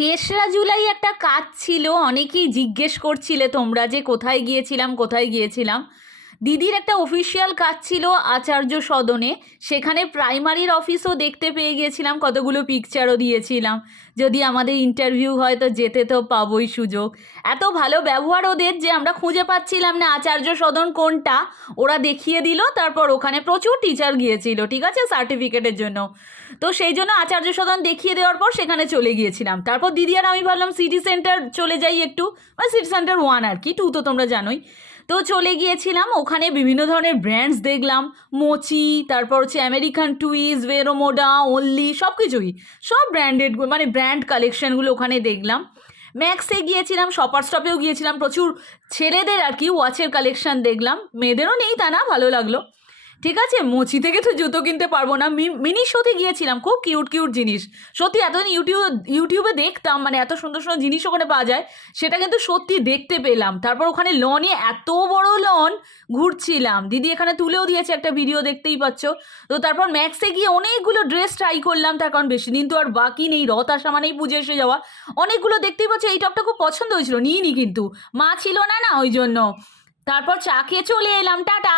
তেসরা জুলাই একটা কাজ ছিল, অনেকেই জিজ্ঞেস করছিলে তোমরা যে কোথায় গিয়েছিলাম কোথায় গিয়েছিলাম। দিদির একটা অফিসিয়াল কাজ ছিল আচার্য সদনে, সেখানে প্রাইমারির অফিসও দেখতে পেয়ে গিয়েছিলাম, কতগুলো পিকচারও দিয়েছিলাম। যদি আমাদের ইন্টারভিউ হয় তো যেতে তো পাবোই সুযোগ। এত ভালো ব্যবহার ওদের যে আমরা খুঁজে পাচ্ছিলাম না আচার্য সদন কোনটা। ওরা দেখিয়ে দিল, তারপর ওখানে প্রচুর টিচার গিয়েছিল, ঠিক আছে, সার্টিফিকেটের জন্য। তো সেই জন্য আচার্য সদন দেখিয়ে দেওয়ার পর সেখানে চলে গিয়েছিলাম। তারপর দিদি আর আমি ভাবলাম সিটি সেন্টার চলে যাই একটু, মানে সিটি সেন্টার 1 আর কি, 2 তো তোমরা জানোই। তো চলে গিয়েছিলাম, ওখানে বিভিন্ন ধরনের ব্র্যান্ডস দেখলাম, মোচি, তারপর হচ্ছে আমেরিকান টুইজ, ভেরোমোডা, ওনলি, সব কিছুই, সব ব্র্যান্ডেড, মানে ব্র্যান্ড কালেকশনগুলো ওখানে দেখলাম। ম্যাক্সে গিয়েছিলাম, শপার স্টপেও গিয়েছিলাম, প্রচুর ছেলেদের আর কি ওয়াচের কালেকশন দেখলাম, মেয়েদেরও নেই তা না, ভালো লাগলো। ঠিক আছে, মোচি থেকে তো জুতো কিনতে পারবো না, মিনি শোতে গিয়েছিলাম, খুব কিউট কিউট জিনিস। সত্যি এতদিন ইউটিউবে দেখতাম, মানে এত সুন্দর সুন্দর জিনিস ওখানে পাওয়া যায়, সেটা কিন্তু সত্যি দেখতে পেলাম। তারপর ওখানে লনে, এত বড় লন, ঘুরছিলাম, দিদি এখানে তুলেও দিয়েছে একটা ভিডিও, দেখতেই পাচ্ছ। তো তারপর ম্যাক্সে গিয়ে অনেকগুলো ড্রেস ট্রাই করলাম, তার কারণ বেশি দিন তো আর বাকি নেই, রথ আসা মানেই পুজো এসে যাওয়া। অনেকগুলো দেখতেই পাচ্ছ, এই টপটা খুব পছন্দ হয়েছিল, নিইনি কিন্তু মা ছিল না, না ওই জন্য। তারপর চা খেয়ে চলে এলাম, টাটা।